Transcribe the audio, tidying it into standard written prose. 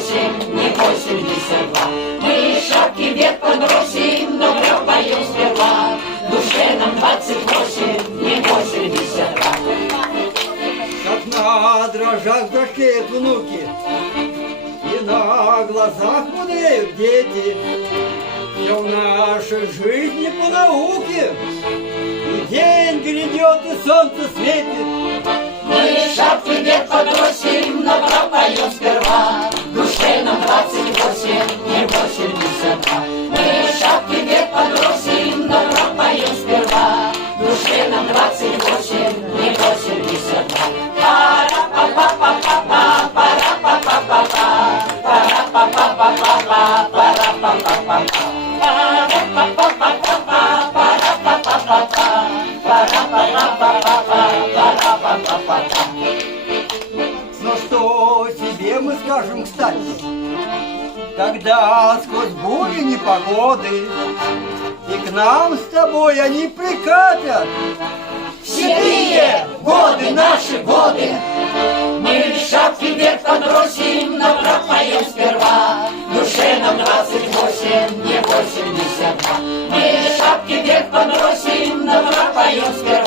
28, не 82. Мы шапки вверх подбросим, но пропоем сперва. Душе нам 28, не 82. Как на дрожжах дрожкеют внуки, и на глазах худеют дети. Все в нашей жизни по науке, и день грядет, и солнце светит. Мы шапки вверх подбросим, но пропоем сперва. Душе нам 28, не 82. Мы шапки вверх подбросим, но пропоем сперва. Душе нам 28, не 82. Пара-па-па-па-па-па, пара-па-па-па-па, пара-па-па-па-па-па, пара-па-па-па-па, пара-па-па-па-па-па, пара-па-па-па-па, пара-па-па-па-па-па. Но что себе мы скажем, кстати, когда сквозь бури непогоды и к нам с тобой они прикатят? Седые годы, наши годы, мы шапки вверх подбросим, но пропоем сперва. Душе нам 28, не 82. Мы шапки вверх подбросим, но пропоем сперва.